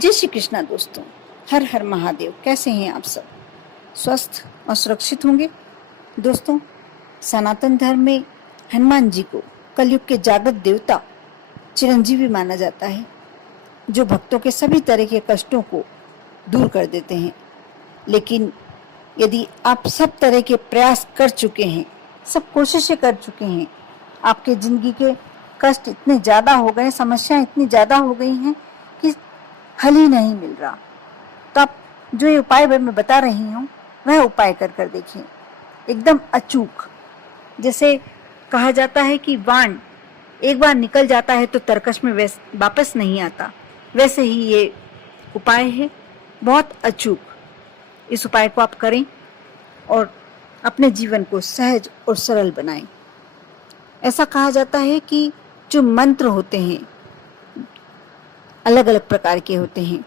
जय श्री कृष्णा दोस्तों, हर हर महादेव। कैसे हैं आप सब? स्वस्थ और सुरक्षित होंगे। दोस्तों, सनातन धर्म में हनुमान जी को कलयुग के जागृत देवता चिरंजीवी माना जाता है, जो भक्तों के सभी तरह के कष्टों को दूर कर देते हैं। लेकिन यदि आप सब तरह के प्रयास कर चुके हैं, सब कोशिशें कर चुके हैं, आपके जिंदगी के कष्ट इतने ज़्यादा हो गए, समस्याएं इतनी ज़्यादा हो गई हैं कि हल ही नहीं मिल रहा, तो आप जो ये उपाय मैं बता रही हूँ वह उपाय कर कर देखिए, एकदम अचूक। जैसे कहा जाता है कि बाण एक बार निकल जाता है तो तरकश में वापस नहीं आता, वैसे ही ये उपाय है, बहुत अचूक। इस उपाय को आप करें और अपने जीवन को सहज और सरल बनाएं। ऐसा कहा जाता है कि जो मंत्र होते हैं अलग अलग प्रकार के होते हैं।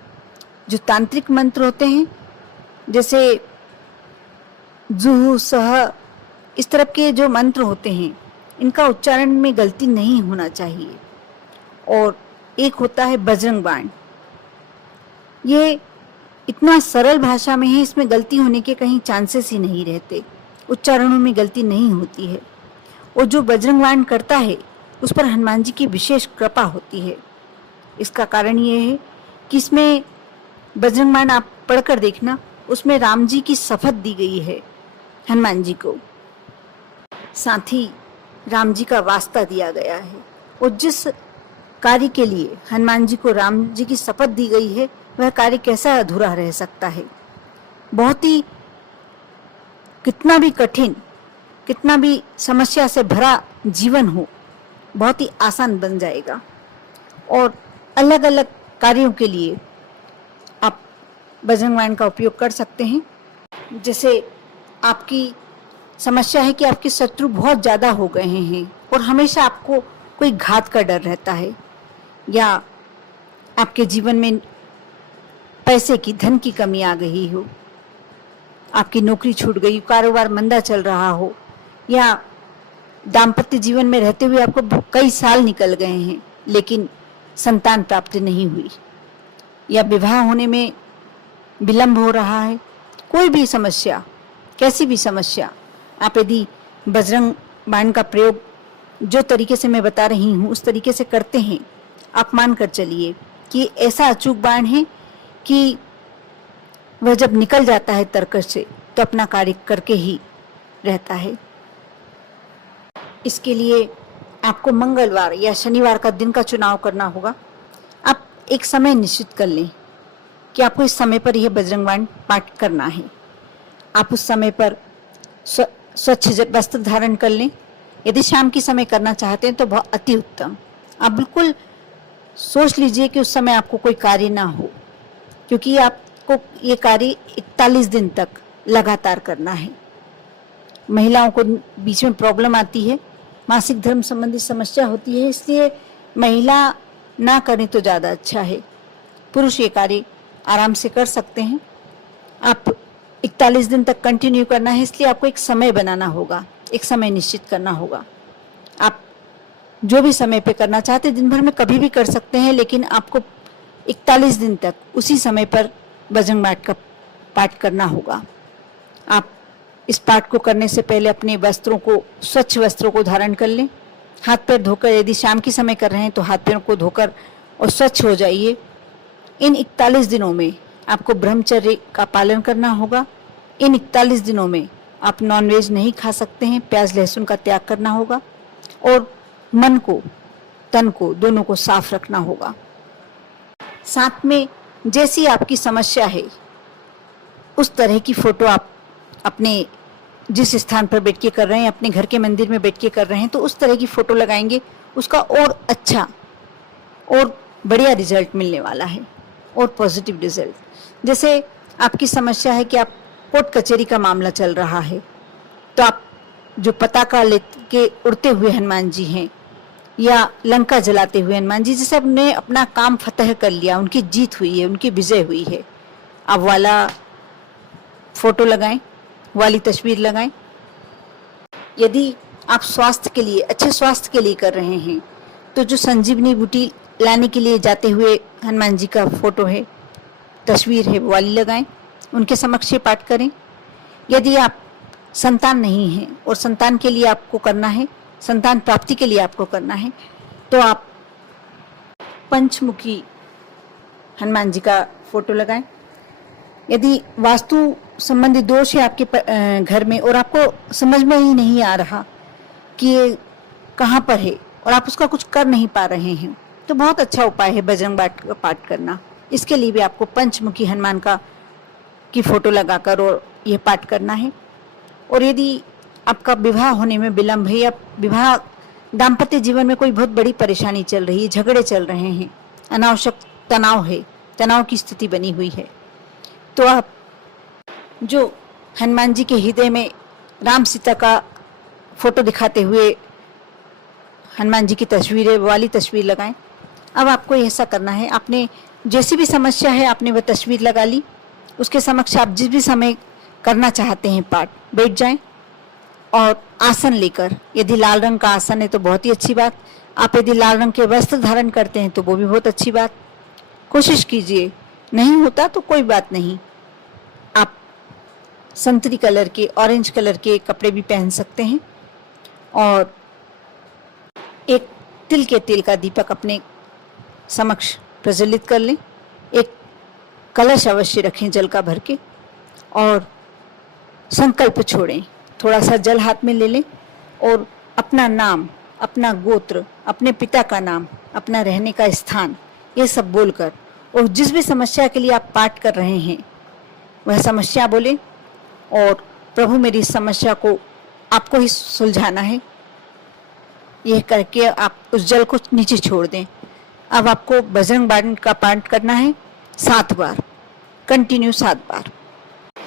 जो तांत्रिक मंत्र होते हैं, जैसे जुहू सह, इस तरह के जो मंत्र होते हैं, इनका उच्चारण में गलती नहीं होना चाहिए। और एक होता है बजरंग बाण, ये इतना सरल भाषा में है, इसमें गलती होने के कहीं चांसेस ही नहीं रहते, उच्चारणों में गलती नहीं होती है। और जो बजरंग बाण करता है उस पर हनुमान जी की विशेष कृपा होती है। इसका कारण ये है कि इसमें बजरंग बाण आप पढ़कर देखना, उसमें राम जी की शपथ दी गई है हनुमान जी को, साथ ही राम जी का वास्ता दिया गया है। और जिस कार्य के लिए हनुमान जी को राम जी की शपथ दी गई है, वह कार्य कैसा अधूरा रह सकता है। बहुत ही, कितना भी कठिन, कितना भी समस्या से भरा जीवन हो, बहुत ही आसान बन जाएगा। और अलग अलग कार्यों के लिए आप बजरंग बाण का उपयोग कर सकते हैं। जैसे आपकी समस्या है कि आपके शत्रु बहुत ज़्यादा हो गए हैं और हमेशा आपको कोई घात का डर रहता है, या आपके जीवन में पैसे की, धन की कमी आ गई हो, आपकी नौकरी छूट गई, कारोबार मंदा चल रहा हो, या दाम्पत्य जीवन में रहते हुए आपको कई साल निकल गए हैं लेकिन संतान प्राप्ति नहीं हुई, या विवाह होने में विलंब हो रहा है, कोई भी समस्या, कैसी भी समस्या, आप यदि बजरंग बाण का प्रयोग जो तरीके से मैं बता रही हूँ उस तरीके से करते हैं, आप मान कर चलिए कि ऐसा अचूक बाण है कि वह जब निकल जाता है तरकश से तो अपना कार्य करके ही रहता है। इसके लिए आपको मंगलवार या शनिवार का दिन का चुनाव करना होगा। आप एक समय निश्चित कर लें कि आपको इस समय पर यह बजरंग बाण पाठ करना है। आप उस समय पर स्वच्छ वस्त्र धारण कर लें। यदि शाम के समय करना चाहते हैं तो बहुत अति उत्तम। आप बिल्कुल सोच लीजिए कि उस समय आपको कोई कार्य ना हो, क्योंकि आपको ये कार्य 41 दिन तक लगातार करना है। महिलाओं को बीच में प्रॉब्लम आती है, मासिक धर्म संबंधी समस्या होती है, इसलिए महिला ना करें तो ज़्यादा अच्छा है। पुरुष ये कार्य आराम से कर सकते हैं। आप 41 दिन तक कंटिन्यू करना है, इसलिए आपको एक समय बनाना होगा, एक समय निश्चित करना होगा। आप जो भी समय पे करना चाहते हैं, दिन भर में कभी भी कर सकते हैं, लेकिन आपको 41 दिन तक उसी समय पर बजरंग बाण का पाठ करना होगा। आप इस पाठ को करने से पहले अपने वस्त्रों को, स्वच्छ वस्त्रों को धारण कर लें। हाथ पैर धोकर, यदि शाम के समय कर रहे हैं तो हाथ पैरों को धोकर और स्वच्छ हो जाइए। इन 41 दिनों में आपको ब्रह्मचर्य का पालन करना होगा। इन 41 दिनों में आप नॉनवेज नहीं खा सकते हैं, प्याज लहसुन का त्याग करना होगा, और मन को, तन को, दोनों को साफ रखना होगा। साथ में जैसी आपकी समस्या है उस तरह की फोटो आप अपने जिस स्थान पर बैठ के कर रहे हैं, अपने घर के मंदिर में बैठ के कर रहे हैं, तो उस तरह की फोटो लगाएंगे, उसका और अच्छा और बढ़िया रिजल्ट मिलने वाला है, और पॉजिटिव रिजल्ट। जैसे आपकी समस्या है कि आप कोर्ट कचहरी का मामला चल रहा है, तो आप जो पताका लेके उड़ते हुए हनुमान जी हैं, या लंका जलाते हुए हनुमान जी, जैसे आपने अपना काम फतह कर लिया, उनकी जीत हुई है, उनकी विजय हुई है, आप वाला फोटो लगाएं, वाली तस्वीर लगाएं। यदि आप स्वास्थ्य के लिए, अच्छे स्वास्थ्य के लिए कर रहे हैं, तो जो संजीवनी बूटी लाने के लिए जाते हुए हनुमान जी का फोटो है, तस्वीर है वो वाली लगाएं, उनके समक्ष ये पाठ करें। यदि आप संतान नहीं है और संतान के लिए आपको करना है, संतान प्राप्ति के लिए आपको करना है, तो आप पंचमुखी हनुमान जी का फोटो लगाएं। यदि वास्तु संबंधी दोष है आपके घर में और आपको समझ में ही नहीं आ रहा कि ये कहाँ पर है और आप उसका कुछ कर नहीं पा रहे हैं, तो बहुत अच्छा उपाय है बजरंग बाण का पाठ करना। इसके लिए भी आपको पंचमुखी हनुमान की फोटो लगाकर और यह पाठ करना है। और यदि आपका विवाह होने में विलंब है या विवाह दाम्पत्य जीवन में कोई बहुत बड़ी परेशानी चल रही है, झगड़े चल रहे हैं, अनावश्यक तनाव है, तनाव की स्थिति बनी हुई है, तो आप जो हनुमान जी के हृदय में राम सीता का फोटो दिखाते हुए हनुमान जी की तस्वीर है वो वाली तस्वीर लगाएं। अब आपको ऐसा करना है, आपने जैसी भी समस्या है आपने वह तस्वीर लगा ली, उसके समक्ष आप जिस भी समय करना चाहते हैं पाठ बैठ जाएं और आसन लेकर, यदि लाल रंग का आसन है तो बहुत ही अच्छी बात, आप यदि लाल रंग के वस्त्र धारण करते हैं तो वो भी बहुत अच्छी बात। कोशिश कीजिए, नहीं होता तो कोई बात नहीं, आप संतरी कलर के, ऑरेंज कलर के कपड़े भी पहन सकते हैं और एक तिल के तेल का दीपक अपने समक्ष प्रज्वलित कर लें। एक कलश अवश्य रखें जल का भर के और संकल्प छोड़ें, थोड़ा सा जल हाथ में ले लें और अपना नाम, अपना गोत्र, अपने पिता का नाम, अपना रहने का स्थान, ये सब बोलकर और जिस भी समस्या के लिए आप पाठ कर रहे हैं वह समस्या बोले और प्रभु मेरी इस समस्या को आपको ही सुलझाना है, यह करके आप उस जल को नीचे छोड़ दें। अब आपको बजरंग बाण का पाठ करना है 7 बार, कंटिन्यू 7 बार।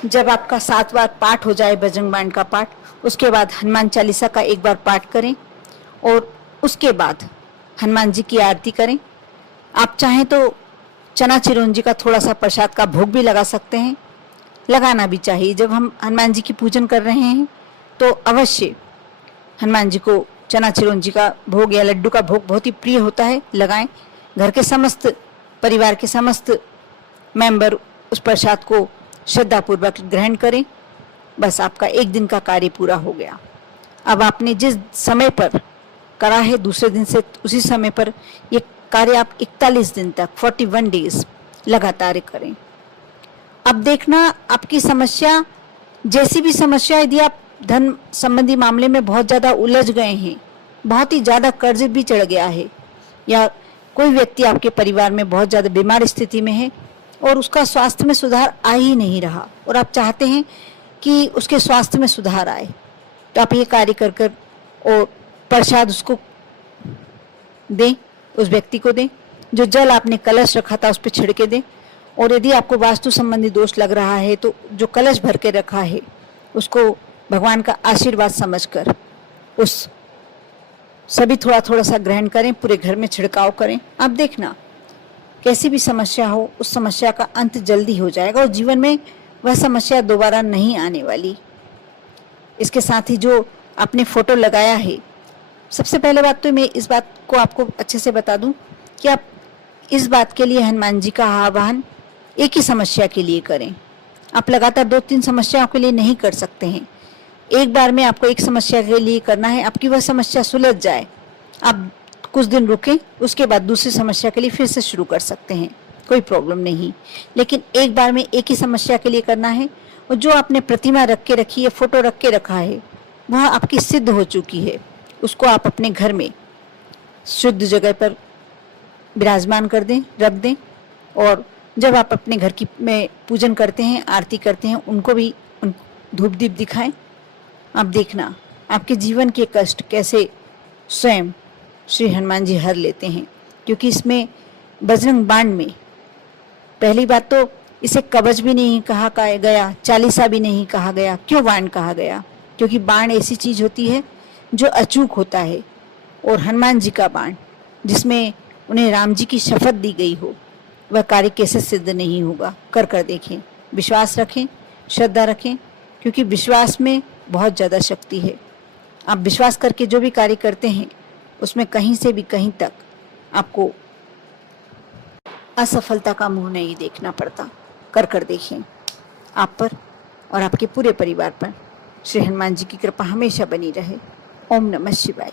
जब आपका 7 बार पाठ हो जाए बजरंग बाण का पाठ, उसके बाद हनुमान चालीसा का 1 बार पाठ करें और उसके बाद हनुमान जी की आरती करें। आप चाहें तो चना चिरौंजी का थोड़ा सा प्रसाद का भोग भी लगा सकते हैं, लगाना भी चाहिए। जब हम हनुमान जी की पूजन कर रहे हैं तो अवश्य हनुमान जी को चना चिरौंजी का भोग या लड्डू का भोग बहुत ही प्रिय होता है, लगाएं। घर के समस्त परिवार के समस्त मेंबर उस प्रसाद को श्रद्धापूर्वक ग्रहण करें। बस आपका एक दिन का कार्य पूरा हो गया। अब आपने जिस समय पर करा है दूसरे दिन से उसी समय पर ये कार्य आप 41 दिन तक 41 डेज लगातार करें। अब देखना आपकी समस्या, जैसी भी समस्या, यदि आप धन संबंधी मामले में बहुत ज़्यादा उलझ गए हैं, बहुत ही ज़्यादा कर्ज भी चढ़ गया है, या कोई व्यक्ति आपके परिवार में बहुत ज़्यादा बीमार स्थिति में है और उसका स्वास्थ्य में सुधार आ ही नहीं रहा और आप चाहते हैं कि उसके स्वास्थ्य में सुधार आए, तो आप ये कार्य कर कर और प्रसाद उसको दें, उस व्यक्ति को दें। जो जल आपने कलश रखा था उस पर छिड़के दें। और यदि आपको वास्तु संबंधी दोष लग रहा है तो जो कलश भर के रखा है उसको भगवान का आशीर्वाद समझकर उस सभी थोड़ा थोड़ा सा ग्रहण करें, पूरे घर में छिड़काव करें। अब देखना कैसी भी समस्या हो उस समस्या का अंत जल्दी हो जाएगा और जीवन में वह समस्या दोबारा नहीं आने वाली। इसके साथ ही जो आपने फोटो लगाया है, सबसे पहले बात तो मैं इस बात को आपको अच्छे से बता दूं कि आप इस बात के लिए हनुमान जी का आह्वान एक ही समस्या के लिए करें। आप लगातार 2-3 समस्याओं के लिए नहीं कर सकते हैं। एक बार में आपको एक समस्या के लिए करना है, आपकी वह समस्या सुलझ जाए, आप कुछ दिन रुकें, उसके बाद दूसरी समस्या के लिए फिर से शुरू कर सकते हैं, कोई प्रॉब्लम नहीं। लेकिन एक बार में एक ही समस्या के लिए करना है। और जो आपने प्रतिमा रख के रखी है, फोटो रख के रखा है, वह आपकी सिद्ध हो चुकी है, उसको आप अपने घर में शुद्ध जगह पर विराजमान कर दें, रख दें। और जब आप अपने घर की में पूजन करते हैं, आरती करते हैं, उनको भी धूप दीप दिखाएं। आप देखना आपके जीवन के कष्ट कैसे स्वयं श्री हनुमान जी हर लेते हैं। क्योंकि इसमें बजरंग बाण में पहली बात तो इसे कवच भी नहीं कहा गया, चालीसा भी नहीं कहा गया। क्यों बाण कहा गया? क्योंकि बाण ऐसी चीज होती है जो अचूक होता है, और हनुमान जी का बाण जिसमें उन्हें राम जी की शपथ दी गई हो, वह कार्य कैसे सिद्ध नहीं होगा। कर कर देखें, विश्वास रखें, श्रद्धा रखें, क्योंकि विश्वास में बहुत ज़्यादा शक्ति है। आप विश्वास करके जो भी कार्य करते हैं उसमें कहीं से भी कहीं तक आपको असफलता का मुंह नहीं देखना पड़ता। कर देखें। आप पर और आपके पूरे परिवार पर श्री हनुमान जी की कृपा हमेशा बनी रहे। ओम नमः शिवाय।